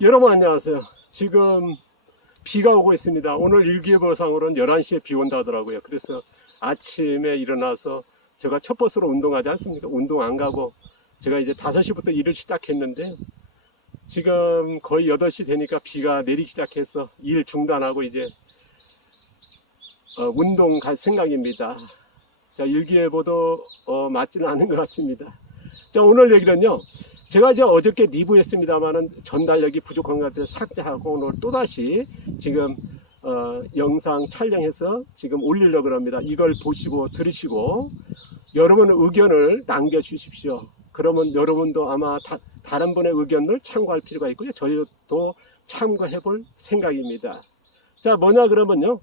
여러분 안녕하세요. 지금 비가 오고 있습니다. 오늘 일기예보상으로는 11시에 비 온다 하더라고요. 그래서 아침에 일어나서 제가 첫 버스로 운동하지 않습니까? 운동 안 가고 제가 이제 5시부터 일을 시작했는데 지금 거의 8시 되니까 비가 내리기 시작해서 일 중단하고 이제 운동 갈 생각입니다. 자, 일기예보도 맞지는 않은 것 같습니다. 자, 오늘 얘기는요. 제가 이제 어저께 리뷰했습니다만은 전달력이 부족한 것 같아서 삭제하고 오늘 또다시 지금 영상 촬영해서 지금 올리려고 합니다. 이걸 보시고 들으시고 여러분 의견을 남겨주십시오. 그러면 여러분도 아마 다른 분의 의견을 참고할 필요가 있고요. 저희도 참고해 볼 생각입니다. 자, 뭐냐 그러면요.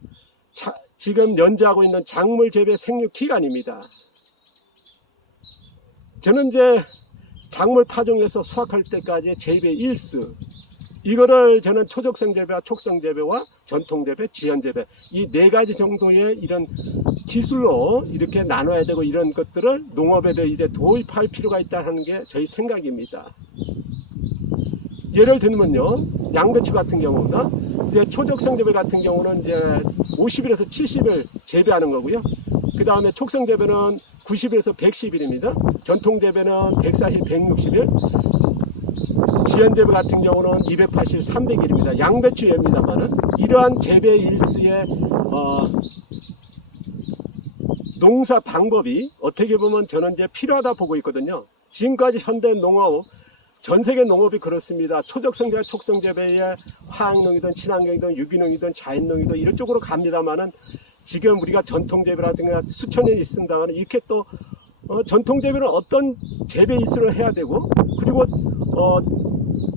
지금 연재하고 있는 작물 재배 생육 기간입니다. 저는 이제 작물 파종에서 수확할 때까지 재배 일수, 이거를 저는 초적성 재배와 촉성 재배와 전통 재배, 지연 재배, 이 4가지 정도의 이런 기술로 이렇게 나눠야 되고, 이런 것들을 농업에도 이제 도입할 필요가 있다는 게 저희 생각입니다. 예를 들면요, 양배추 같은 경우는 이제 초적성 재배 같은 경우는 이제 50일에서 70일 재배하는 거고요. 그 다음에 촉성 재배는 90일에서 110일입니다. 전통 재배는 140일, 160일, 지연 재배 같은 경우는 280일, 300일입니다. 양배추 예입니다만은 이러한 재배 일수의 농사 방법이 어떻게 보면 저는 이제 필요하다 보고 있거든요. 지금까지 현대 농업, 전 세계 농업이 그렇습니다. 초적성 재배, 촉성 재배에 화학농이든 친환경이든 유기농이든 자연농이든 이런 쪽으로 갑니다만은 지금 우리가 전통 재배라든가 수천 년 있습니다만 이렇게 또 전통 재배는 어떤 재배 일수를 해야 되고, 그리고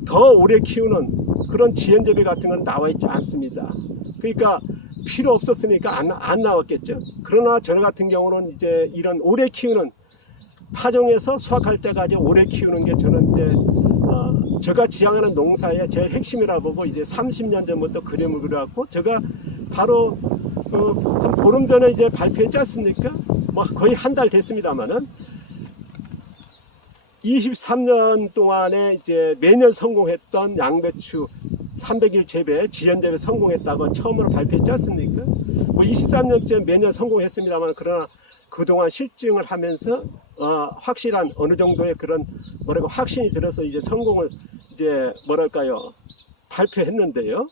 더 오래 키우는 그런 지연 재배 같은 건 나와 있지 않습니다. 그러니까 필요 없었으니까 안 나왔겠죠. 그러나 저 같은 경우는 이제 이런 오래 키우는 파종에서 수확할 때까지 오래 키우는 게 저는 이제 제가 지향하는 농사의 제일 핵심이라 보고 이제 30년 전부터 그림을 그려왔고, 제가 바로 한 보름 전에 이제 발표했지 않습니까? 뭐 거의 한 달 됐습니다만은 23년 동안에 이제 매년 성공했던 양배추 300일 재배, 지연 재배 성공했다고 처음으로 발표했지 않습니까? 뭐 23년째 매년 성공했습니다만, 그러나 그동안 실증을 하면서 확실한 어느 정도의 그런 확신이 들어서 이제 성공을 이제 발표했는데요.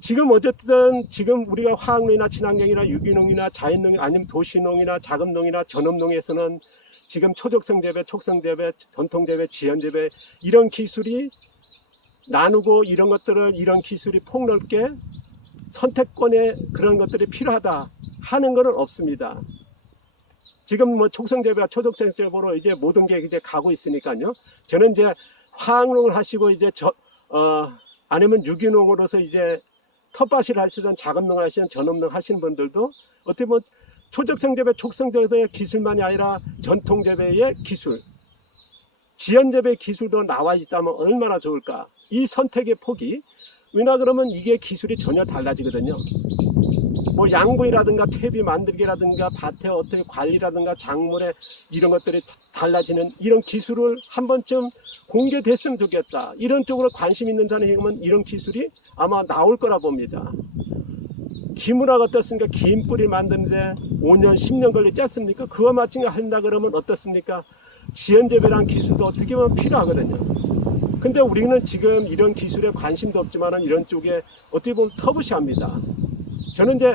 지금 어쨌든 지금 우리가 화학농이나 친환경이나 유기농이나 자연농이 아니면 도시농이나 자급농이나 전업농에서는 지금 초적성 재배, 촉성 재배, 전통 재배, 지연 재배 이런 기술이 나누고 이런 기술이 폭넓게 선택권에 그런 것들이 필요하다 하는 것은 없습니다. 지금 뭐 촉성 재배와 초적성 재배로 이제 모든 게 이제 가고 있으니까요. 저는 이제 화학농을 하시고 이제 아니면 유기농으로서 이제 텃밭을 하시던 자급농을 하시던 전업농 하시는 분들도 어떻게 보면 초적성 재배, 촉성 재배의 기술만이 아니라 전통 재배의 기술, 지연 재배의 기술도 나와 있다면 얼마나 좋을까. 이 선택의 폭이, 왜냐 그러면 이게 기술이 전혀 달라지거든요. 뭐 양분이라든가 퇴비 만들기라든가 밭의 어떻게 관리라든가 작물의 이런 것들이 달라지는 이런 기술을 한 번쯤 공개됐으면 좋겠다. 이런 쪽으로 관심 있는 사람이면 이런 기술이 아마 나올 거라 봅니다. 기문화가 어떻습니까? 긴 뿌리 만드는데 5년, 10년 걸리지 않습니까? 그거 마찬가지 한다 그러면 어떻습니까? 지연재배라는 기술도 어떻게 보면 필요하거든요. 근데 우리는 지금 이런 기술에 관심도 없지만 이런 쪽에 어떻게 보면 터부시합니다. 저는 이제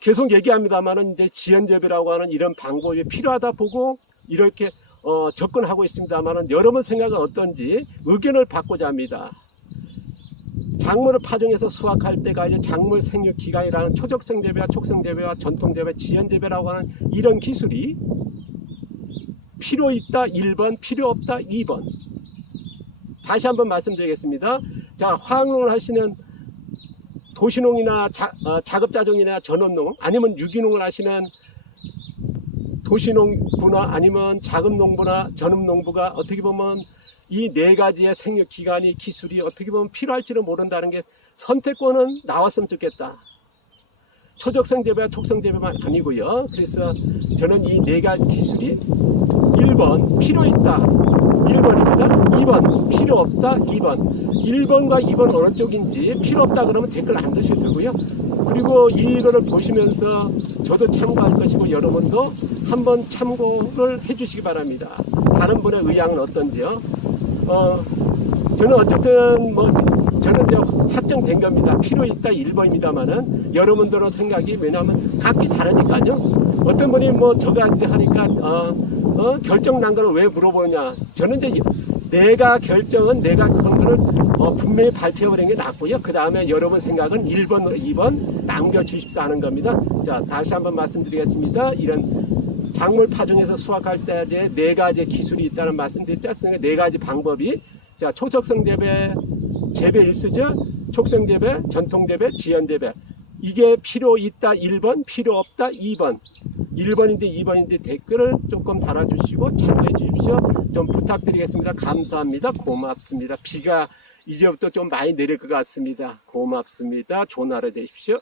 계속 얘기합니다만은 이제 지연재배라고 하는 이런 방법이 필요하다 보고 이렇게 접근하고 있습니다만은 여러분 생각은 어떤지 의견을 받고자 합니다. 작물을 파종해서 수확할 때가 이제 작물 생육 기간이라는 초적성 재배와 촉성 재배와 전통 재배, 지연 재배라고 하는 이런 기술이 필요 있다 1번, 필요 없다 2번. 다시 한번 말씀드리겠습니다. 자, 화학농을 하시는 도시농이나 자급자족이나 전업농, 아니면 유기농을 하시는 도시농부나 아니면 자급농부나 전업농부가 어떻게 보면 이 4가지의 생육 기간이 기술이 어떻게 보면 필요할지는 모른다는 게 선택권은 나왔으면 좋겠다. 초적성 재배와 촉성 재배만 아니고요. 그래서 저는 이 4가지 기술이 1번 필요 있다. 1번입니다. 2번 필요 없다. 2번 1번과 2번 어느 쪽인지 필요 없다 그러면 댓글 안 드셔도 되고요. 그리고 이거를 보시면서 저도 참고할 것이고 여러분도 한번 참고를 해주시기 바랍니다. 다른 분의 의향은 어떤지요? 저는 어쨌든 저는 이제 확정된 겁니다. 필요 있다 1번입니다만은 여러분들의 생각이 왜냐하면 각기 다르니까요. 어떤 분이 저가 이제 하니까 결정 난 거를 왜 물어보냐. 저는 이제 내가 결정은 내가 그런 거는 분명히 발표해버리는 게 낫고요. 그 다음에 여러분 생각은 1번으로 2번 남겨주십사 하는 겁니다. 자, 다시 한번 말씀드리겠습니다. 이런 작물 파종에서 수확할 때 이제 4가지 기술이 있다는 말씀 드렸지 않습니까? 4가지 방법이. 자, 초적성 재배, 재배 일수죠. 촉성 재배, 전통 재배, 지연 재배. 이게 필요 있다 1번, 필요 없다 2번. 1번인데 2번인데 댓글을 조금 달아주시고 참고해 주십시오. 좀 부탁드리겠습니다. 감사합니다. 고맙습니다. 비가 이제부터 좀 많이 내릴 것 같습니다. 고맙습니다. 좋은 하루 되십시오.